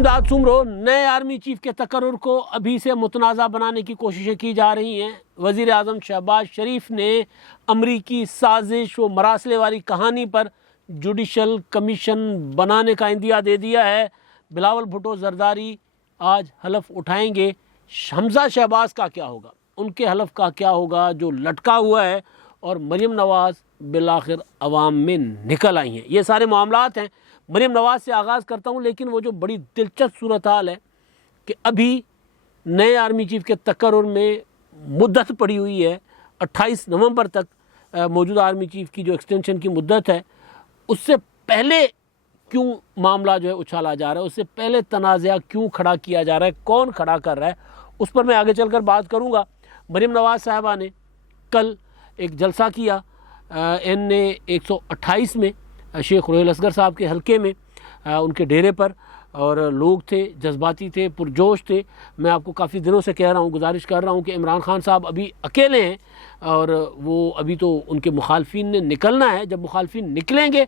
इमदाद सुमरो, नए army chief के तकर्रुर को अभी से मुतनाज़ा बनाने की कोशिशें की जा रही हैं। वज़ीर आज़म शहबाज शरीफ ने अमरीकी साजिश व मरासले वाली कहानी पर जुडिशल कमीशन बनाने का इंदिया दे दिया है। बिलावल भुट्टो जरदारी आज हलफ उठाएंगे। हमजा शहबाज का क्या होगा, उनके हलफ का क्या होगा जो लटका हुआ है, और मरीम नवाज़ बिलाखिर अवाम में निकल आई हैं। ये सारे मामलात हैं। मरीम नवाज़ से आगाज़ करता हूँ, लेकिन वो जो बड़ी दिलचस्प सूरत हाल है कि अभी नए आर्मी चीफ के तकर्रुर में मुद्दत पड़ी हुई है। 28 नवंबर तक मौजूदा आर्मी चीफ की जो एक्सटेंशन की मुद्दत है, उससे पहले क्यों मामला जो है उछाला जा रहा है, उससे पहले तनाज़ा क्यों खड़ा किया जा रहा है, कौन खड़ा कर रहा है, उस पर मैं आगे चलकर बात करूँगा। मरीम नवाज़ साहबा ने कल एक जलसा किया NA 128 में, शेख रुहेल असगर साहब के हलके में, उनके डेरे पर, और लोग थे, जज्बाती थे, पुरजोश थे। मैं आपको काफ़ी दिनों से कह रहा हूँ, गुजारिश कर रहा हूँ कि इमरान खान साहब अभी अकेले हैं और वो अभी तो उनके मुखालफिन ने निकलना है। जब मुखालफिन निकलेंगे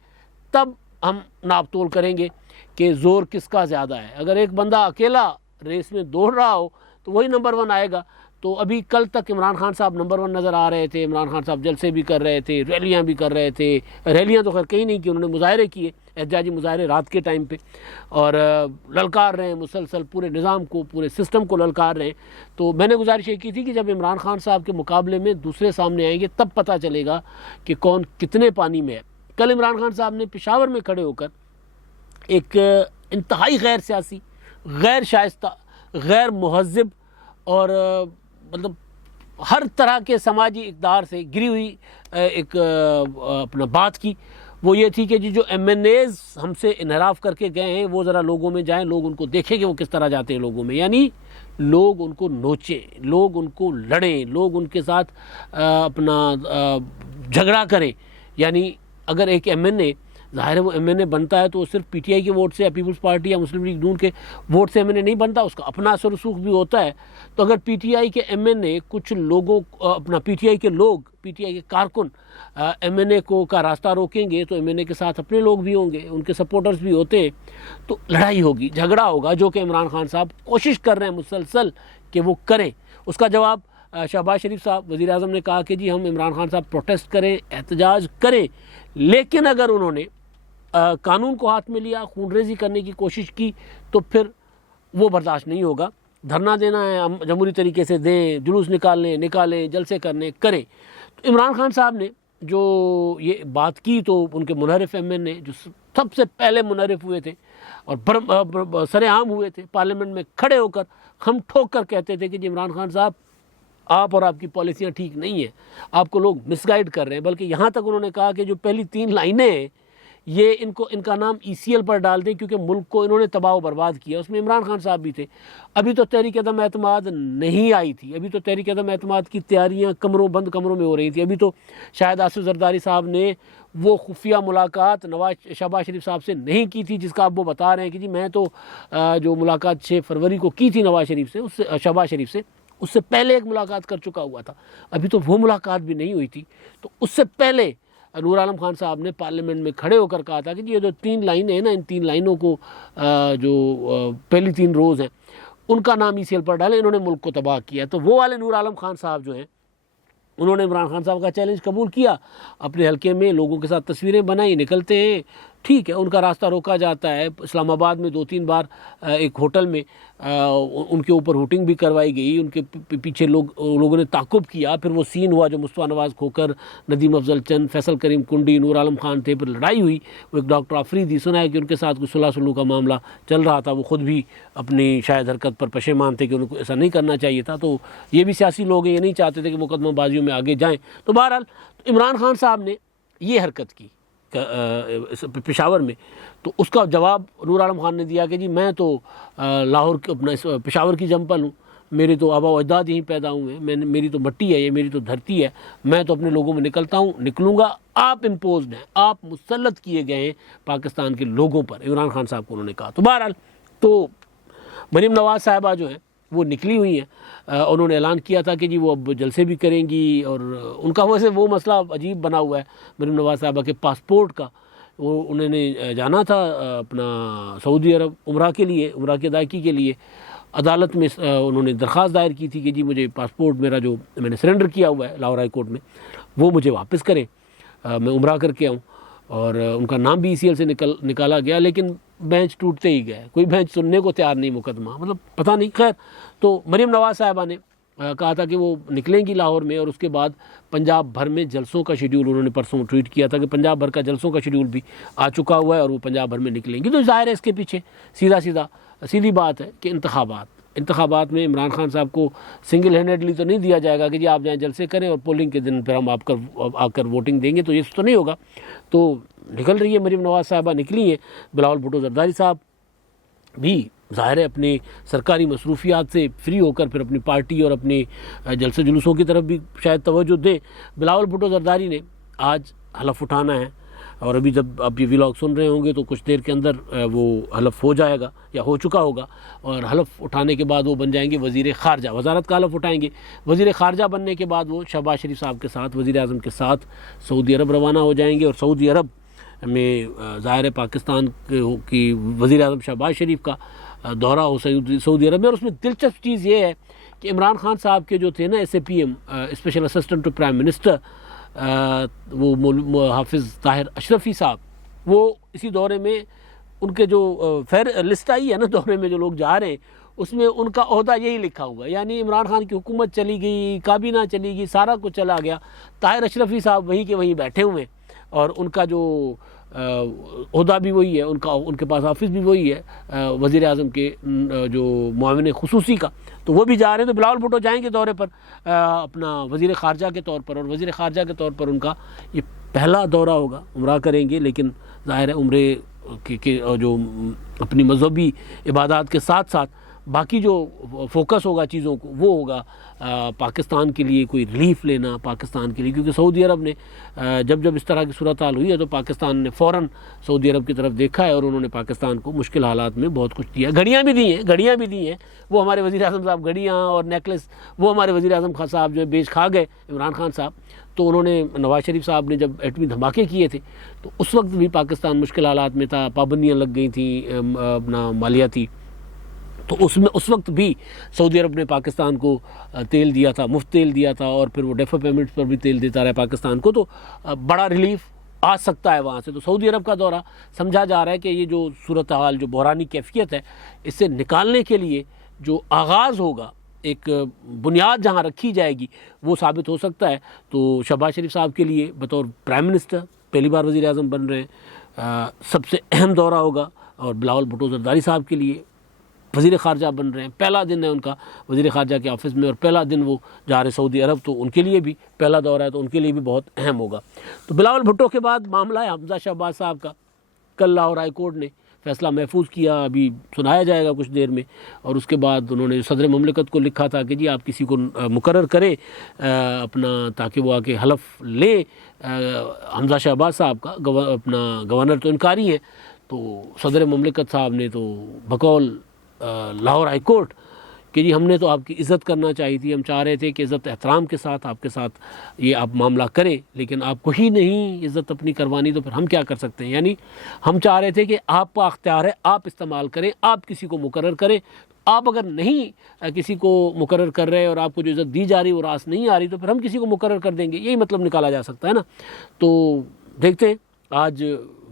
तब हम नाप तोल करेंगे कि ज़ोर किसका ज़्यादा है। अगर एक बंदा अकेला रेस में दौड़ रहा हो तो वही नंबर 1 आएगा। तो अभी कल तक इमरान खान साहब नंबर 1 नज़र आ रहे थे। इमरान खान साहब जलसे भी कर रहे थे, रैलियां भी कर रहे थे। रैलियां तो खैर कहीं नहीं की, उन्होंने मुजाहरे किए, एहतजाजी मुजाहरे रात के टाइम पे, और ललकार रहे हैं मुसलसल, पूरे निज़ाम को, पूरे सिस्टम को ललकार रहे हैं। तो मैंने गुजारिश ये की थी कि जब इमरान खान साहब के मुकाबले में दूसरे सामने आएंगे तब पता चलेगा कि कौन कितने पानी में है। कल इमरान खान साहब ने पेशावर में खड़े होकर एक इंतहाई गैर सियासी, गैर शाइस्ता, गैर महज़्ज़ब और मतलब हर तरह के समाजी इक़दार से गिरी हुई एक अपना बात की। वो ये थी कि जी जो MNAs हमसे इनहराफ करके गए हैं वो ज़रा लोगों में जाएं, लोग उनको देखें कि वो किस तरह जाते हैं लोगों में, यानी लोग उनको नोचें, लोग उनको लड़ें, लोग उनके साथ अपना झगड़ा करें। यानी अगर एक MNA, ज़ाहिर है वो MNA बनता है तो वो सिर्फ PTI के वोट से या पीपल्स पार्टी या मुस्लिम लीग नून के वोट से MNA नहीं बनता, उसका अपना असर रसूख भी होता है। तो अगर PTI के MNA कुछ लोगों अपना PTI के लोग, PTI के कारकुन MNA को का रास्ता रोकेंगे तो MNA के साथ अपने लोग भी होंगे, उनके सपोर्टर्स भी होते हैं, तो लड़ाई होगी, झगड़ा होगा, जो कि इमरान खान साहब कोशिश कर रहे हैं मुसलसल कि वो करें। उसका जवाब शहबाज शरीफ साहब वज़ीर आज़म ने कहा कि जी हम इमरान खान साहब प्रोटेस्ट करें, एहतजाज करें, लेकिन अगर उन्होंने कानून को हाथ में लिया, खूनरेज़ी करने की कोशिश की तो फिर वो बर्दाश्त नहीं होगा। धरना देना है, हम जमहूरी तरीके से दें, जुलूस निकालें, जलसे करें। तो इमरान खान साहब ने जो ये बात की तो उनके मुनहरिफ MNA जो सबसे पहले मुनहरिफ हुए थे और सरेआम हुए थे, पार्लियामेंट में खड़े होकर हम ठोक कर कहते थे कि जी इमरान खान साहब आप और आपकी पॉलिसियाँ ठीक नहीं हैं, आपको लोग मिसगाइड कर रहे हैं। बल्कि यहाँ तक उन्होंने कहा कि जो पहली 3 लाइनें हैं ये इनका नाम ECL पर डाल दें क्योंकि मुल्क को इन्होंने तबाह बर्बाद किया। उसमें इमरान खान साहब भी थे। अभी तो तहरीक अदम एतमाद नहीं आई थी, अभी तो तहरीक अदम एतमाद की तैयारियां बंद कमरों में हो रही थी। अभी तो शायद आसिफ जरदारी साहब ने वो खुफिया मुलाकात शहबाज शरीफ साहब से नहीं की थी जिसका आप वो बता रहे हैं कि जी मैं तो जो मुलाकात 6 फरवरी को की थी शहबाज शरीफ से, उससे पहले एक मुलाकात कर चुका हुआ था। अभी तो वो मुलाकात भी नहीं हुई थी। तो उससे पहले नूर आलम खान साहब ने पार्लियामेंट में खड़े होकर कहा था कि ये जो 3 लाइनें हैं ना, इन 3 लाइनों को जो पहली 3 रोज़ हैं उनका नाम ECL पर डालें, इन्होंने मुल्क को तबाह किया। तो वो वाले नूर आलम खान साहब जो हैं उन्होंने इमरान खान साहब का चैलेंज कबूल किया, अपने हलके में लोगों के साथ तस्वीरें बनाई, निकलते हैं, ठीक है, उनका रास्ता रोका जाता है। इस्लामाबाद में 2-3 बार एक होटल में उनके ऊपर हुटिंग भी करवाई गई, उनके पीछे लोगों ने ताक़ुब किया। फिर वो सीन हुआ जो मुस्तफ़ा नवाज़ खोकर, नदीम अफजल चंद, फैसल करीम कुंडी, नूर आलम खान थे, फिर लड़ाई हुई। वो एक डॉक्टर आफरीदी, सुना है कि उनके साथ कुछ सुलह सुलूह का मामला चल रहा था, वो ख़ुद भी अपनी शायद हरकत पर पशेमान थे कि उनको ऐसा नहीं करना चाहिए था। तो ये भी सियासी लोग हैं, ये नहीं चाहते थे कि मुकदमाबाजियों में आगे जाएँ। तो बहरहाल इमरान खान साहब ने ये हरकत की पेशावर में, तो उसका जवाब नूर आलम खान ने दिया कि जी मैं तो लाहौर के अपना पेशावर की जंपल हूँ, मेरे तो आबा व अजदाद यहीं पैदा हुए हैं, मेरी तो मट्टी है, ये मेरी तो धरती है, मैं तो अपने लोगों में निकलता हूँ, निकलूँगा। आप इम्पोज्ड हैं, आप मुसल्लत किए गए हैं पाकिस्तान के लोगों पर, इमरान खान साहब को उन्होंने कहा। तो बहरहाल तो मरीम नवाज़ साहिबा जो हैं वो निकली हुई हैं। उन्होंने ऐलान किया था कि जी वो अब जलसे भी करेंगी, और उनका वैसे वो मसला अजीब बना हुआ है मरीम नवाज़ साहिबा के पासपोर्ट का। वो उन्होंने जाना था अपना सऊदी अरब उम्रा के लिए, उम्रा की अदायगी के लिए। अदालत में उन्होंने दरख्वास्त दायर की थी कि जी मुझे पासपोर्ट मेरा जो मैंने सरेंडर किया हुआ है लाहौर हाई कोर्ट में वो मुझे वापस करें, मैं उम्रा करके आऊँ। और उनका नाम भी ECL से निकाला गया, लेकिन बेंच टूटते ही गए, कोई बेंच सुनने को तैयार नहीं मुकदमा, मतलब पता नहीं। खैर, तो मरीम नवाज़ साहिबा ने कहा था कि वो निकलेंगी लाहौर में, और उसके बाद पंजाब भर में जलसों का शेड्यूल उन्होंने परसों ट्वीट किया था कि पंजाब भर का जलसों का शेड्यूल भी आ चुका हुआ है और वो पंजाब भर में निकलेंगी। तो जाहिर है इसके पीछे सीधी बात है कि इंतखाबात में इमरान खान साहब को सिंगल हैंडेडली तो नहीं दिया जाएगा कि जी आप जाएँ जलसे करें और पोलिंग के दिन फिर हम आकर वोटिंग देंगे, तो ये तो नहीं होगा। तो निकल रही है मरीम नवाज़ साहिबा, निकली हैं। बिलावल भुट्टो जरदारी साहब भी ज़ाहिर है अपने सरकारी मसरूफियात से फ्री होकर फिर अपनी पार्टी और अपने जलसे जुलूसों की तरफ भी शायद तवज्जो दें। बिलावल भुट्टो जरदारी ने आज हलफ उठाना है, और अभी जब आप ये व्लॉग सुन रहे होंगे तो कुछ देर के अंदर वो हलफ हो जाएगा या हो चुका होगा, और हलफ उठाने के बाद वो बन जाएंगे वज़ीर ख़ारजा, वज़ारत का हलफ उठाएंगे। वज़ीर ख़ारजा बनने के बाद वो शहबाज शरीफ साहब के साथ, वज़ीर आज़म के साथ सऊदी अरब रवाना हो जाएंगे। और सऊदी अरब में ज़ाहिर है पाकिस्तान की वज़ीर आज़म शहबाज शरीफ का दौरा हो सऊदी अरब में। और उसमें दिलचस्प चीज़ ये है कि इमरान खान साहब के जो थे ना SAPM special assistant to prime minister, वो हाफिज़ ताहिर अशरफी साहब, वो इसी दौरे में उनके जो फेयर लिस्ट आई है ना दौरे में जो लोग जा रहे हैं, उसमें उनका ओहदा यही लिखा हुआ है। यानी इमरान खान की हुकूमत चली गई, काबीना चली गई, सारा कुछ चला गया, ताहिर अशरफी साहब वहीं के वहीं बैठे हुए हैं, और उनका जो ओहदा भी वही है, उनके पास ऑफिस भी वही है वज़ीर आज़म के जो मुआविन खुसूसी का, तो वो भी जा रहे हैं। तो बिलावल भुट्टो जाएंगे दौरे पर अपना वज़ीर ख़ारजा के तौर पर, और वज़ीर ख़ारजा के तौर पर उनका ये पहला दौरा होगा, उम्रा करेंगे। लेकिन ज़ाहिर है उम्रे के जो अपनी मज़हबी इबादत के साथ साथ बाकी जो फोकस होगा चीज़ों को वो होगा पाकिस्तान के लिए कोई रिलीफ लेना, पाकिस्तान के लिए, क्योंकि सऊदी अरब ने जब इस तरह की सूरत हाल हुई है तो पाकिस्तान ने फ़ौरन सऊदी अरब की तरफ देखा है और उन्होंने पाकिस्तान को मुश्किल हालात में बहुत कुछ दिया, घड़ियाँ भी दी हैं। वो हमारे वज़ीर आज़म साहब घड़ियाँ और नेकलेस वो हमारे वज़ीर आज़म खान साहब जो है बेच खा गए, इमरान खान साहब। तो उन्होंने नवाज़ शरीफ साहब ने जब एटमी धमाके किए थे तो उस वक्त भी पाकिस्तान मुश्किल हालात में था, पाबंदियाँ लग गई थी अपना मालियाती, तो उसमें उस वक्त भी सऊदी अरब ने पाकिस्तान को तेल दिया था, मुफ्त तेल दिया था, और फिर वो डेफर पेमेंट्स पर भी तेल देता रहा पाकिस्तान को। तो बड़ा रिलीफ आ सकता है वहाँ से। तो सऊदी अरब का दौरा समझा जा रहा है कि ये जो सूरत हाल, जो बहरानी कैफियत है, इससे निकालने के लिए जो आगाज़ होगा, एक बुनियाद जहाँ रखी जाएगी, वो साबित हो सकता है। तो शहबाज शरीफ साहब के लिए बतौर प्राइम मिनिस्टर पहली बार वज़ीर आज़म बन रहे हैं, सबसे अहम दौरा होगा। और बिलावल भुट्टो जरदारी साहब के लिए वज़ीर ख़ारजा बन रहे हैं, पहला दिन है उनका वज़ीर ख़ारजा के ऑफिस में, और पहला दिन वो जा रहे सऊदी अरब, तो उनके लिए भी पहला दौरा है, तो उनके लिए भी बहुत अहम होगा। तो बिलावल भुट्टो के बाद मामला है हमजा शहबाज साहब का। कल लाहौर हाई कोर्ट ने फ़ैसला महफूज किया, अभी सुनाया जाएगा कुछ देर में। और उसके बाद उन्होंने सदर ममलिकत को लिखा था कि जी आप किसी को मुकर्रर करें अपना, ताकि वो आके हलफ ले हमजा शहबाज साहब का। अपना गवर्नर तो इनकारी है, तो सदर ममलिकत साहब ने तो बकौल लाहौर हाई कोर्ट कि जी हमने तो आपकी इज़्ज़त करना चाहिए थी, हम चाह रहे थे कि इज़्ज़त एहतराम के साथ आपके साथ ये आप मामला करें, लेकिन आपको ही नहीं इज़्ज़त अपनी करवानी, तो फिर हम क्या कर सकते हैं। यानी हम चाह रहे थे कि आपका अख्तियार है, आप इस्तेमाल करें, आप किसी को मुकर्रर करें। आप अगर नहीं किसी को मुकर्रर कर रहे और आपको जो इज़्ज़त दी जा रही वो रास नहीं आ रही, तो फिर हम किसी को मुकर्रर कर देंगे, यही मतलब निकाला जा सकता है ना। तो देखते हैं आज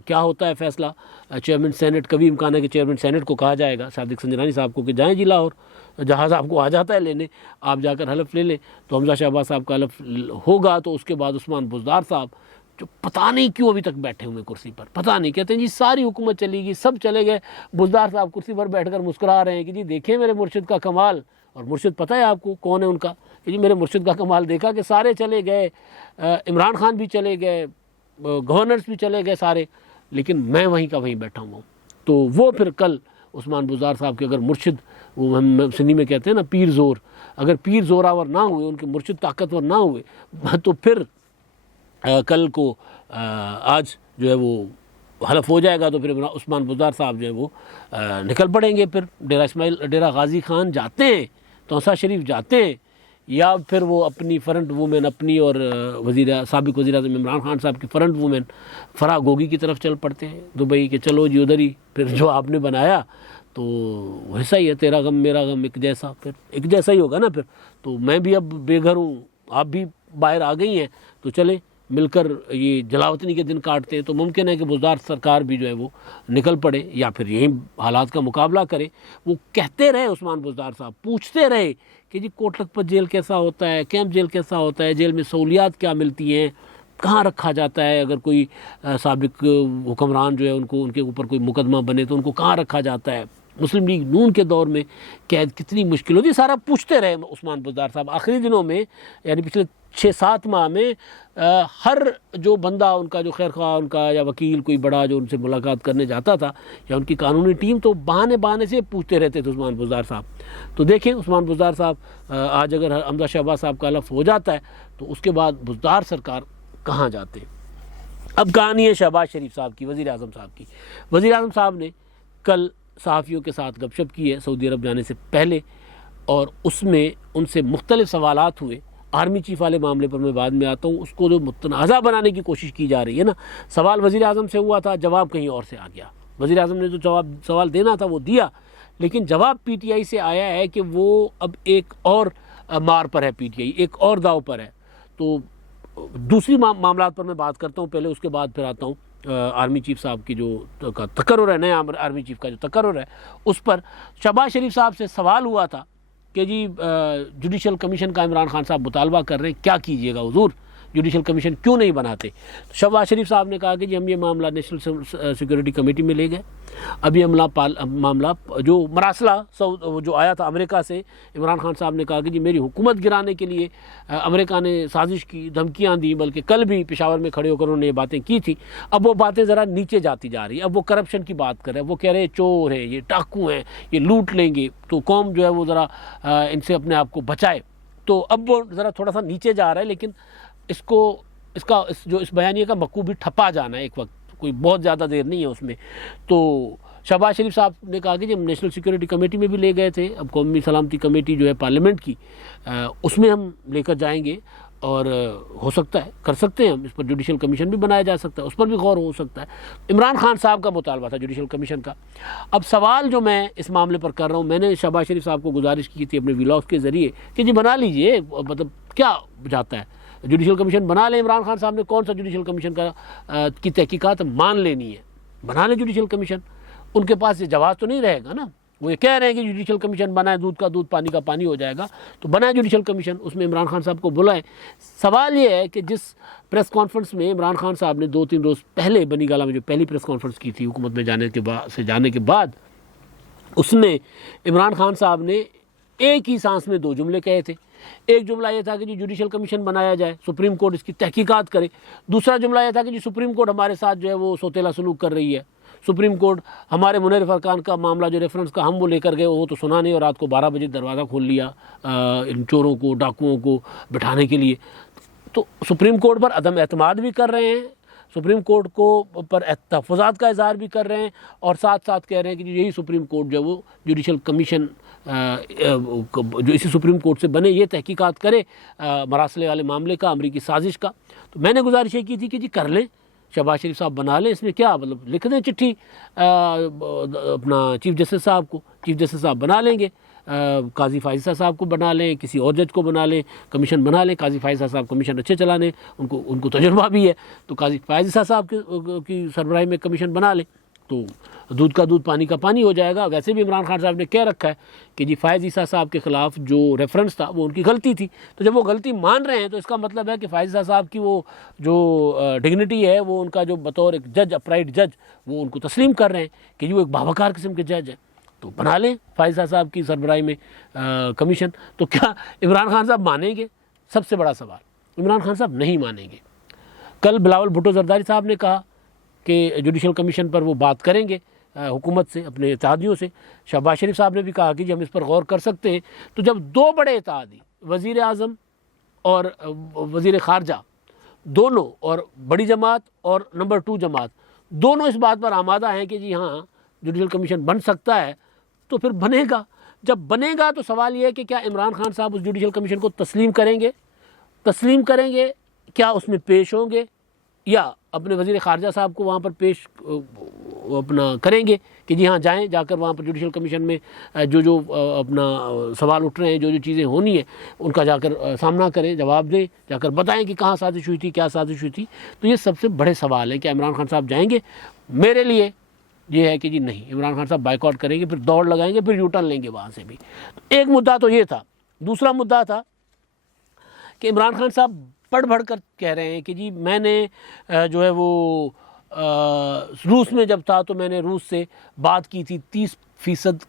क्या होता है फ़ैसला। चेयरमैन सेनेट, कभी इम्कान है कि चेयरमैन सेनेट को कहा जाएगा सादिक संजरानी साहब को कि जाएँ जी लाहौर, जहाज़ आपको आ जाता है लेने, आप जाकर हलफ ले लें। तो हमजा शहबाज साहब का हलफ होगा, तो उसके बाद उस्मान बुज़दार साहब जो पता नहीं क्यों अभी तक बैठे हुए कुर्सी पर, पता नहीं, कहते हैं जी सारी हुकूमत चली गई, सब चले गए, बुज़दार साहब कुर्सी पर बैठकर मुस्कुरा रहे हैं कि जी देखें मेरे मुर्शिद का कमाल। और मुर्शिद पता है आपको कौन है उनका, कि जी मेरे मुर्शिद का कमाल देखा कि सारे चले गए, इमरान खान भी चले गए, गवर्नर्स भी चले गए सारे, लेकिन मैं वहीं का वहीं बैठा हुआ हूँ। तो वो फिर कल उस्मान बुज़दार साहब के अगर मुर्शिद, वो हम सिंधी में कहते हैं ना पीर ज़ोर, अगर पीर ज़ोरावर ना हुए, उनके मुर्शिद ताकतवर ना हुए, तो फिर कल को आज जो है वो हलफ हो जाएगा। तो फिर उस्मान बुज़दार साहब जो है वो निकल पड़ेंगे, फिर डेरा गाजी खान जाते हैं, तौसा शरीफ जाते हैं, या फिर वो अपनी फ्रंट वूमेन अपनी और साबिक वज़ीर आज़म इमरान खान साहब की फ्रंट वूमेन फराह गोगी की तरफ चल पड़ते हैं दुबई के, चलो जी उधर ही फिर जो आपने बनाया तो वैसा ही है, तेरा गम मेरा गम एक जैसा, फिर एक जैसा ही होगा ना फिर। तो मैं भी अब बेघर हूँ, आप भी बाहर आ गई हैं, तो चले मिलकर ये जलावतनी के दिन काटते हैं। तो मुमकिन है कि बुज़दार सरकार भी जो है वो निकल पड़े या फिर यही हालात का मुकाबला करे। वो कहते रहे उस्मान बुज़दार साहब, पूछते रहे कि जी कोट लखपत जेल कैसा होता है, कैंप जेल कैसा होता है, जेल में सहूलियात क्या मिलती हैं, कहाँ रखा जाता है, अगर कोई साबिक हुक्मरान जो है उनको उनके ऊपर कोई मुकदमा बने तो उनको कहाँ रखा जाता है, मुस्लिम लीग नून के दौर में कैद कितनी मुश्किल होती, सारा पूछते रहे उस्मान बुज़दार साहब। आखिरी दिनों में यानी पिछले 6-7 माह में हर जो बंदा उनका जो खैर ख्वाह उनका या वकील कोई बड़ा जो उनसे मुलाकात करने जाता था या उनकी कानूनी टीम, तो बहाने बहाने से पूछते रहते थे उस्मान बुज़दार साहब। तो देखें उस्मान बुज़दार साहब आज अगर हमजा शहबाज साहब का हलफ हो जाता है तो उसके बाद बुज़दार सरकार कहाँ जाते हैं। अब कहानी है शहबाज शरीफ साहब की, वज़ीर आज़म साहब की। वज़ीर आज़म साहब ने कल सहाफ़ियों के साथ गपशप की है सऊदी अरब जाने से पहले, और उसमें उनसे मुख्तलिफ सवालात हुए। आर्मी चीफ वाले मामले पर मैं बाद में आता हूँ, उसको जो मुतनाज़ा बनाने की कोशिश की जा रही है ना, सवाल वज़ीर आज़म से हुआ था, जवाब कहीं और से आ गया। वज़ीर आज़म ने जो सवाल देना था वो दिया, लेकिन जवाब PTI से आया है कि वो अब एक और मार पर है, PTI एक और दाव पर है। तो दूसरी मामलात पर मैं बात करता हूँ पहले, उसके बाद फिर आता हूँ आर्मी चीफ साहब की जो तकर्रुर है, नया आर्मी चीफ का जो तकर्रुर है, उस पर शहबाज शरीफ साहब से सवाल हुआ था कि जी जुडिशल कमीशन का इमरान खान साहब मुतालबा कर रहे हैं, क्या कीजिएगा हुजूर, जुडिशल कमीशन क्यों नहीं बनाते। तो शहबाज शरीफ साहब ने कहा कि जी हम ये मामला नेशनल सिक्योरिटी कमेटी में ले गए। अब ये मामला जो मरासला जो आया था अमेरिका से, इमरान खान साहब ने कहा कि जी मेरी हुकूमत गिराने के लिए अमेरिका ने साजिश की, धमकियां दी, बल्कि कल भी पेशावर में खड़े होकर उन्होंने ये बातें की थी। अब वो बातें ज़रा नीचे जाती जा रही है, अब वो करप्शन की बात कर रहे हैं, वो कह रहे हैं चोर हैं, ये डाकू हैं, ये लूट लेंगे, तो कौम जो है वो ज़रा इनसे अपने आप को बचाए। तो अब वो ज़रा थोड़ा सा नीचे जा रहा है, लेकिन इस बयानिए का मकू भी ठपा जाना है एक वक्त, कोई बहुत ज़्यादा देर नहीं है उसमें। तो शहबाज शरीफ साहब ने कहा कि जब नेशनल सिक्योरिटी कमेटी में भी ले गए थे, अब कौमी सलामती कमेटी जो है पार्लियामेंट की, उसमें हम लेकर जाएंगे और हो सकता है कर सकते हैं हम, इस पर जुडिशल कमीशन भी बनाया जा सकता है, उस पर भी गौर हो सकता है। इमरान खान साहब का मुतालबा था जुडिशल कमीशन का। अब सवाल जो मैं इस मामले पर कर रहा हूँ, मैंने शहबाज शरीफ साहब को गुजारिश की थी अपने व्लॉग्स के ज़रिए कि जी बना लीजिए, मतलब क्या जाता है, जुडिशल कमीशन बना लें। इमरान खान साहब ने कौन सा जुडिशल कमीशन की तहकीकात मान लेनी है, बना लें जुडिशल कमीशन। उनके पास ये जवाब तो नहीं रहेगा ना, वो ये कह रहे हैं कि जुडिशल कमीशन बनाए, दूध का दूध पानी का पानी हो जाएगा, तो बनाए जुडिशल कमीशन, उसमें इमरान खान साहब को बुलाएं। सवाल ये है कि जिस प्रेस कॉन्फ्रेंस में इमरान खान साहब ने 2-3 रोज़ पहले बनी गाला में जो पहली प्रेस कॉन्फ्रेंस की थी हुकूमत में जाने के बाद, उसमें इमरान खान साहब ने एक ही सांस में 2 जुमले कहे थे। एक जुमला यह था कि जी जुडिशल कमीशन बनाया जाए, सुप्रीम कोर्ट इसकी तहकीकात करे। दूसरा जुमला यह था कि जी सुप्रीम कोर्ट हमारे साथ जो है वो सौतेला सलूक कर रही है, सुप्रीम कोर्ट हमारे मुनव्वर फरकान का मामला जो रेफरेंस का हम वो लेकर गए, वो तो सुना नहीं और रात को 12 बजे दरवाज़ा खोल लिया इन चोरों को, डाकुओं को बिठाने के लिए। तो सुप्रीम कोर्ट पर अदम एतमाद भी कर रहे हैं, सुप्रीम कोर्ट को पर तहफ़्फ़ुज़ात का इज़हार भी कर रहे हैं, और साथ साथ कह रहे हैं कि यही सुप्रीम कोर्ट जो है वो जुडिशल कमीशन जो इसी सुप्रीम कोर्ट से बने, ये तहकीकात करे मरासले वाले मामले का, अमरीकी साजिश का। तो मैंने गुजारिश की थी कि जी कर लें, शहबाज शरीफ साहब बना लें, इसमें क्या मतलब, लिख दें चिट्ठी अपना चीफ जस्टिस साहब को, चीफ जस्टिस साहब बना लेंगे, काजी फाइज़ा साहब को बना लें, किसी और जज को बना लें, कमीशन बना लें। काजी फाइज़ा साहब कमीशन अच्छे चलाने, उनको तजुर्बा भी है, तो काजी फाइज़ा साहब की सरबराही में कमीशन बना लें, तो दूध का दूध पानी का पानी हो जाएगा। वैसे भी इमरान खान साहब ने कह रखा है कि जी फ़ायज़ ईसा साहब के ख़िलाफ़ जो रेफरेंस था वो उनकी गलती थी, तो जब वो गलती मान रहे हैं तो इसका मतलब है कि फ़ायज़ ईसा साहब की वो जो डिग्निटी है, वो उनका जो बतौर एक जज, अपराइट जज, वो उनको तस्लीम कर रहे हैं कि जी वो एक बावकार किस्म के जज है। तो बना लें फ़ायज़ ईसा साहब की सरबराही में कमीशन। तो क्या इमरान खान साहब मानेंगे? सबसे बड़ा सवाल, इमरान खान साहब नहीं मानेंगे। कल बिलावल भुट्टो ज़रदारी साहब ने कहा कि जुडिशल कमीशन पर वो बात करेंगे हुकूमत से, अपने इत्तेहादियों से। शहबाज शरीफ साहब ने भी कहा कि जी हम इस पर गौर कर सकते हैं। तो जब 2 बड़े इत्तेहादी, वज़ीर आज़म और वज़ीर ख़ारजा दोनों, और बड़ी जमात और नंबर 2 जमात दोनों इस बात पर आमादा हैं कि जी हाँ जुडिशल कमीशन बन सकता है, तो फिर बनेगा। जब बनेगा तो सवाल ये है कि क्या इमरान खान साहब उस जुडिशल कमीशन को तस्लीम करेंगे, क्या उसमें पेश होंगे, या अपने वज़ीर ख़ारजा साहब को वहाँ पर पेश अपना करेंगे कि जी हाँ जाएं, जाकर वहाँ पर जुडिशल कमीशन में जो अपना सवाल उठ रहे हैं, जो चीज़ें होनी है उनका जाकर सामना करें, जवाब दें, जाकर बताएं कि कहाँ साजिश हुई थी, क्या साजिश हुई थी। तो ये सबसे बड़े सवाल है, क्या इमरान खान साहब जाएंगे? मेरे लिए ये है कि जी नहीं, इमरान खान साहब बाइकआउट करेंगे, फिर दौड़ लगाएंगे, फिर यूटर्न लेंगे वहाँ से भी। एक मुद्दा तो ये था। दूसरा मुद्दा था कि इमरान खान साहब बढ़ कर कह रहे हैं कि जी मैंने जो है वो रूस में जब था तो मैंने रूस से बात की थी 30%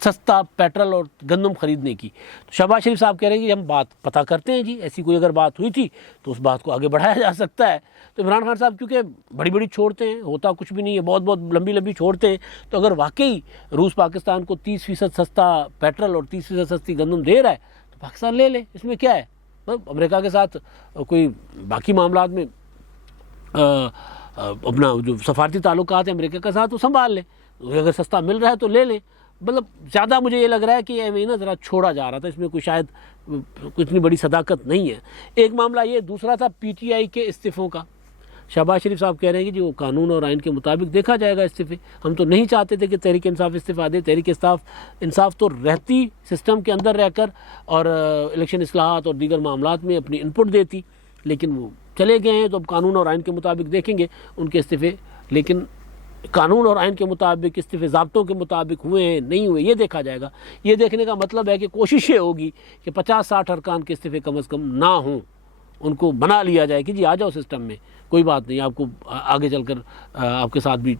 सस्ता पेट्रोल और गंदम ख़रीदने की। तो शहबाज शरीफ साहब कह रहे हैं कि हम बात पता करते हैं जी, ऐसी कोई अगर बात हुई थी तो उस बात को आगे बढ़ाया जा सकता है। तो इमरान खान साहब क्योंकि बड़ी छोड़ते हैं, होता कुछ भी नहीं है, बहुत लंबी छोड़ते हैं, तो अगर वाकई रूस पाकिस्तान को 30% सस्ता पेट्रोल और 30% सस्ती गंदम दे रहा है तो पाकिस्तान ले ले, इसमें क्या है। अमेरिका के साथ कोई बाकी मामलात में अपना जो सफारती ताल्लुकात है अमेरिका के साथ वो संभाल लें, अगर सस्ता मिल रहा है तो ले लें। मतलब ज़्यादा मुझे ये लग रहा है कि एम ना ज़रा छोड़ा जा रहा था, इसमें कोई शायद इतनी बड़ी सदाकत नहीं है। एक मामला ये, दूसरा था पीटीआई के इस्तीफ़ों का। शहबाज शरीफ साहब कह रहे हैं कि जी वो कानून और आइन के मुताबिक देखा जाएगा इस्तीफ़े। हम तो नहीं चाहते थे कि तहरीक इंसाफ इस्तीफ़ा दे, तहरीक इंसाफ तो रहती सिस्टम के अंदर रहकर और इलेक्शन इस्लाहात और दीगर मामलात में अपनी इनपुट देती, लेकिन वो चले गए हैं। तो अब कानून और आइन के मुताबिक देखेंगे उनके इस्तीफ़े, लेकिन कानून और आइन के मुताबिक इस्तीफ़े ज़ाब्तों के मुताबिक हुए हैं नहीं हुए ये देखा जाएगा। ये देखने का मतलब है कि कोशिश ये होगी कि 50-60 अरकान के इस्तीफ़े कम अज़ कम ना हों, उनको बना लिया जाए कि जी आ जाओ सिस्टम में, कोई बात नहीं, आपको आगे चलकर आपके साथ भी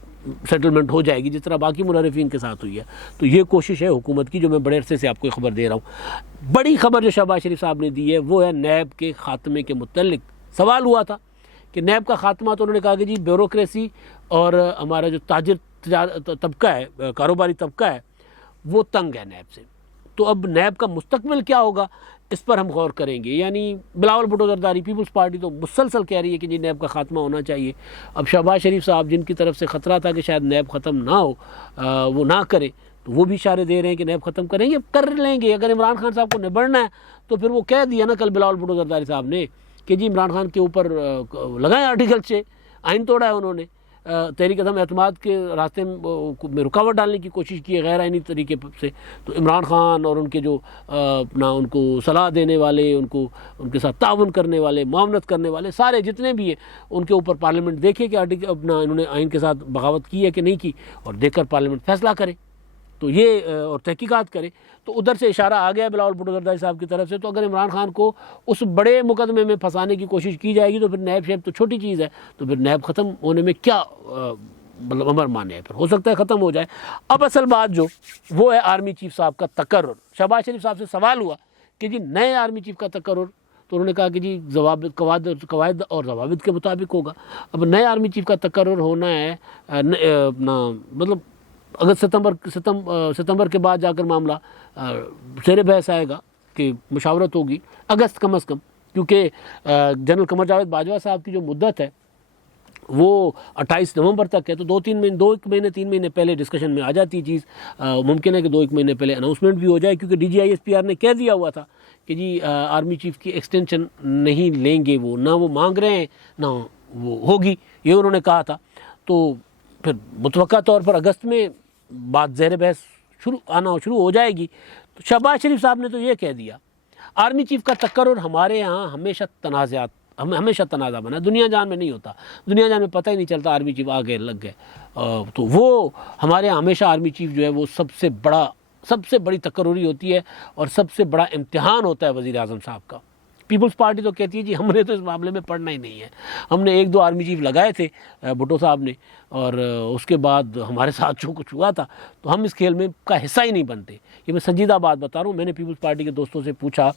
सेटलमेंट हो जाएगी जिस तरह बाकी मुनर्रिफीन के साथ हुई है। तो ये कोशिश है हुकूमत की, जो मैं बड़े अरसे से आपको खबर दे रहा हूँ। बड़ी खबर जो शहबाज शरीफ साहब ने दी है वो है नैब के ख़ात्मे के मुतल्लिक। सवाल हुआ था कि नैब का ख़ात्मा, तो उन्होंने कहा कि जी ब्यूरोक्रेसी और हमारा जो तबका है, कारोबारी तबका है, वो तंग है नैब से। तो अब नैब का मुस्तकबिल क्या होगा इस पर हम गौर करेंगे। यानी बिलावल भुट्टो ज़रदारी पीपल्स पार्टी तो मुसलसल कह रही है कि जी नैब का ख़ात्मा होना चाहिए। अब शहबाज शरीफ साहब जिनकी तरफ से ख़तरा था कि शायद नैब ख़त्म ना हो, वो ना करे, तो वो भी इशारे दे रहे हैं कि नैब ख़त्म करेंगे, कर लेंगे। अगर इमरान खान साहब को निबड़ना है तो फिर वो कह दिया ना कल बिलावल भुट्टो ज़रदारी साहब ने कि जी इमरान खान के ऊपर लगाएं आर्टिकल 6, आइन तोड़ा है उन्होंने, तहरीक अदम एतमाद के रास्ते में रुकावट डालने की कोशिश की है गैर आइनी तरीके से। तो इमरान खान और उनके जो अपना उनको सलाह देने वाले, उनके साथ ताउन करने वाले, मुआवनत करने वाले सारे जितने भी हैं, उनके ऊपर पार्लियामेंट देखे कि आर्टिकल अपना इन्होंने आइन के साथ बगावत की है कि नहीं की, और देखकर पार्लियामेंट फैसला करे तो ये और तहकीकात करे। तो उधर से इशारा आ गया बिलावल भुट्टो ज़रदारी साहब की तरफ से। तो अगर इमरान खान को उस बड़े मुकदमे में फंसाने की कोशिश की जाएगी तो फिर नैब शेब तो छोटी चीज़ है, तो फिर नैब ख़त्म होने में क्या मतलब अमर माने है, फिर हो सकता है ख़त्म हो जाए। अब असल बात जो वो है आर्मी चीफ साहब का तकर्रुर। शहबाज शरीफ साहब से सवाल हुआ कि जी नए आर्मी चीफ का तकर्रुर, तो उन्होंने कहा कि जी कवायद और ज़वाबित के मुताबिक होगा। अब नए आर्मी चीफ का तकर्रुर होना है अपना मतलब अगस्त सितंबर के बाद जाकर मामला ज़ेर बहस आएगा कि मुशावरत होगी अगस्त कम अज़ कम, क्योंकि जनरल कमर जावेद बाजवा साहब की जो मुद्दत है वो 28 नवंबर तक है। तो 3 महीने पहले डिस्कशन में आ जाती चीज़। मुमकिन है कि 2-1 महीने पहले अनाउंसमेंट भी हो जाए, क्योंकि DGISPR ने कह दिया हुआ था कि जी आर्मी चीफ की एक्सटेंशन नहीं लेंगे, वो ना वो मांग रहे हैं ना वो होगी, ये उन्होंने कहा था। तो फिर मुतवक्का तौर पर अगस्त में बात ज़ेर बहस शुरू हो जाएगी। तो शहबाज शरीफ साहब ने तो ये कह दिया आर्मी चीफ का तकर्रुर हमारे यहाँ हमेशा तनाज़ा बना, दुनिया जान में नहीं होता, दुनिया जान में पता ही नहीं चलता आर्मी चीफ आ गए लग गए। तो वो हमारे यहाँ हमेशा आर्मी चीफ जो है वो सबसे बड़ी तकर्रुरी होती है और सबसे बड़ा इम्तिहान होता है वज़ीर आज़म साहब का। पीपल्स पार्टी तो कहती है जी हमने तो इस मामले में पढ़ना ही नहीं है, हमने 1-2 आर्मी चीफ लगाए थे भुट्टो साहब ने, और उसके बाद हमारे साथ जो कुछ हुआ था तो हम इस खेल में का हिस्सा ही नहीं बनते। ये मैं संजीदा बात बता रहा हूँ। मैंने पीपल्स पार्टी के दोस्तों से पूछा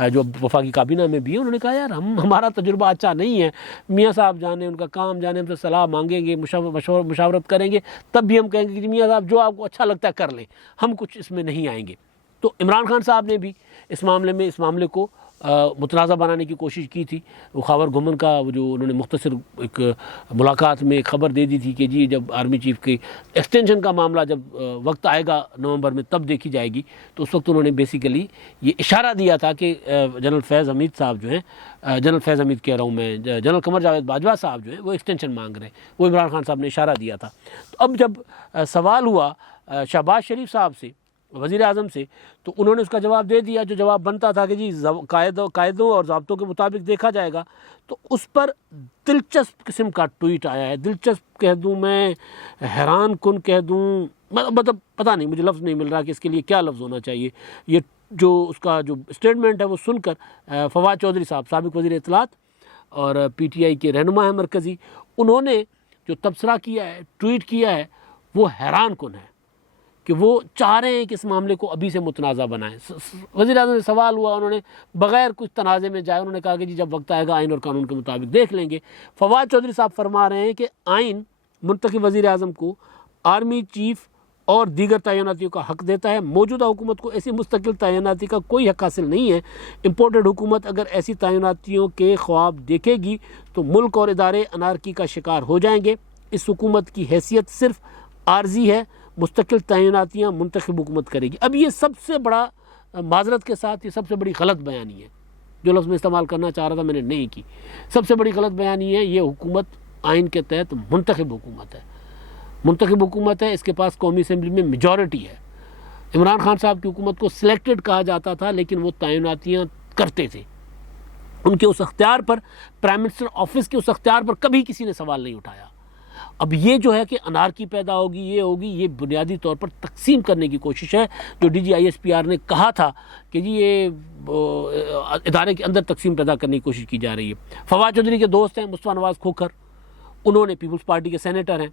जो वफाकी काबीना में भी है, उन्होंने कहा यार हमारा तजुर्बा अच्छा नहीं है, मियाँ साहब जाने, उनका काम जाने, हमसे सलाह मांगेंगे, मुशावरत करेंगे, तब भी हम कहेंगे कि मियाँ साहब जो आपको अच्छा लगता है कर लें, हम कुछ इसमें नहीं आएंगे। तो इमरान खान साहब ने भी इस मामले को मुतनाज़ा बनाने की कोशिश की थी। वो खावर घुमन का वो जो उन्होंने मुख्तसर एक मुलाकात में खबर दे दी थी कि जी जब आर्मी चीफ की एक्सटेंशन का मामला जब वक्त आएगा नवंबर में तब देखी जाएगी, तो उस वक्त उन्होंने बेसिकली ये इशारा दिया था कि जनरल फैज़ हमीद साहब जो हैं, जनरल फैज़ हमीद कह रहा हूँ मैं, जनरल कमर जावेद बाजवा साहब जो हैं वो एक्सटेंशन मांग रहे हैं। वो इमरान खान साहब ने इशारा दिया था। तो अब जब सवाल हुआ शहबाज शरीफ साहब से, वज़ीर आज़म से, तो उन्होंने उसका जवाब दे दिया जो जवाब बनता था कि जी कायदों और ज़ाब्तों के मुताबिक देखा जाएगा। तो उस पर दिलचस्प किस्म का ट्वीट आया है। दिलचस्प कह दूँ मैं, हैरान कुन कह दूँ, मतलब पता नहीं, मुझे लफ्ज़ नहीं मिल रहा कि इसके लिए क्या लफ्ज़ होना चाहिए। ये जो उसका जो स्टेटमेंट है वो सुनकर फवाद चौधरी साहब, साबिक़ वज़ीर इत्तलात और PTI के रहनुमा है मरकज़ी, उन्होंने जो तबसरा किया है, ट्वीट किया है, वो हैरान कुन है कि वो चाह रहे हैं कि इस मामले को अभी से मुतनाज़ा बनाएं। वज़ीर आज़म से सवाल हुआ, उन्होंने बग़ैर कुछ तनाज़े में जाए उन्होंने कहा कि जी जब वक्त आएगा आइन और कानून के मुताबिक देख लेंगे। फवाद चौधरी साहब फरमा रहे हैं कि आइन मुंतखब वज़ीर आज़म को आर्मी चीफ और दीगर तैनातियों का हक़ देता है। मौजूदा हुकूमत को ऐसी मुस्तकिल तैनाती का कोई हक़ हासिल नहीं है। इम्पोर्टेड हुकूमत अगर ऐसी तैनातियों के ख्वाब देखेगी तो मुल्क और इदारे अनारकी का शिकार हो जाएंगे। इस हुकूमत की हैसियत सिर्फ आर्जी है, मुस्तकिल तैनातियाँ मुंतखब हुकूमत करेगी। अब ये सबसे बड़ा, माजरत के साथ, ये सबसे बड़ी गलत बयानी है। जो लफ्ज़ मैं इस्तेमाल करना चाह रहा था मैंने नहीं की। सबसे बड़ी गलत बयानी है। ये हुकूमत आइन के तहत मुंतखब हुकूमत है, मुंतखब हुकूमत है। इसके पास कौमी असम्बली में मेजॉरिटी है। इमरान खान साहब की हुकूमत को सिलेक्टेड कहा जाता था, लेकिन वो तैनातियाँ करते थे। उनके उस अख्तियार पर, प्राइम मिनिस्टर ऑफिस के उस अख्तियार पर कभी किसी ने सवाल नहीं उठाया। अब ये जो है कि अनारकी पैदा होगी, ये होगी, ये बुनियादी तौर पर तकसीम करने की कोशिश है। जो DGISPR ने कहा था कि जी ये इदारे के अंदर तकसीम पैदा करने की कोशिश की जा रही है। फवाद चौधरी के दोस्त हैं मुस्तफ़ा नवाज़ खोखर, उन्होंने पीपल्स पार्टी के सेनेटर हैं,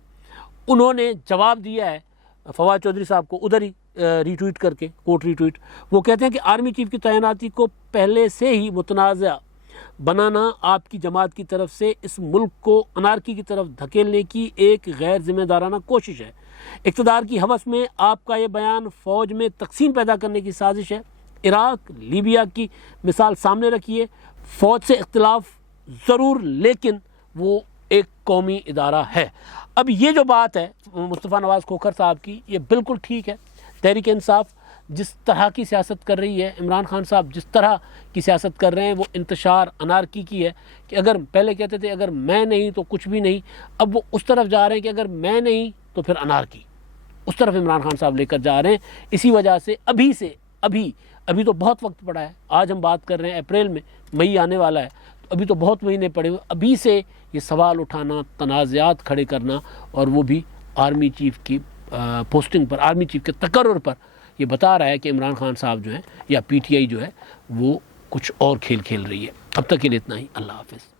उन्होंने जवाब दिया है फवाद चौधरी साहब को उधर ही रीट्वीट करके, कोट रीट्वीट। वो कहते हैं कि आर्मी चीफ की तैनाती को पहले से ही मुतनाज़ा बनाना आपकी जमात की तरफ से इस मुल्क को अनारकी की तरफ धकेलने की एक गैर जिम्मेदाराना कोशिश है। इक़्तिदार की हवस में आपका ये बयान फ़ौज में तकसीम पैदा करने की साजिश है। इराक, लीबिया की मिसाल सामने रखिए। फ़ौज से इख्तिलाफ ज़रूर, लेकिन वो एक कौमी इदारा है। अब ये जो बात है मुस्तफ़ा नवाज़ खोखर साहब की, ये बिल्कुल ठीक है। तहरीक इंसाफ जिस तरह की सियासत कर रही है, इमरान खान साहब जिस तरह की सियासत कर रहे हैं, वो इंतशार अनारकी की है। कि अगर पहले कहते थे अगर मैं नहीं तो कुछ भी नहीं, अब वो उस तरफ जा रहे हैं कि अगर मैं नहीं तो फिर अनारकी, उस तरफ इमरान खान साहब लेकर जा रहे हैं। इसी वजह से अभी तो बहुत वक्त पड़ा है। आज हम बात कर रहे हैं अप्रैल में, मई आने वाला है, तो अभी तो बहुत महीने पड़े हुए। अभी से ये सवाल उठाना, तनाज़ात खड़े करना, और वो भी आर्मी चीफ की पोस्टिंग पर, आर्मी चीफ के तकर्रुर पर, ये बता रहा है कि इमरान खान साहब जो है या PTI जो है वो कुछ और खेल खेल रही है। अब तक के लिए इतना ही। अल्लाह हाफ़िज़।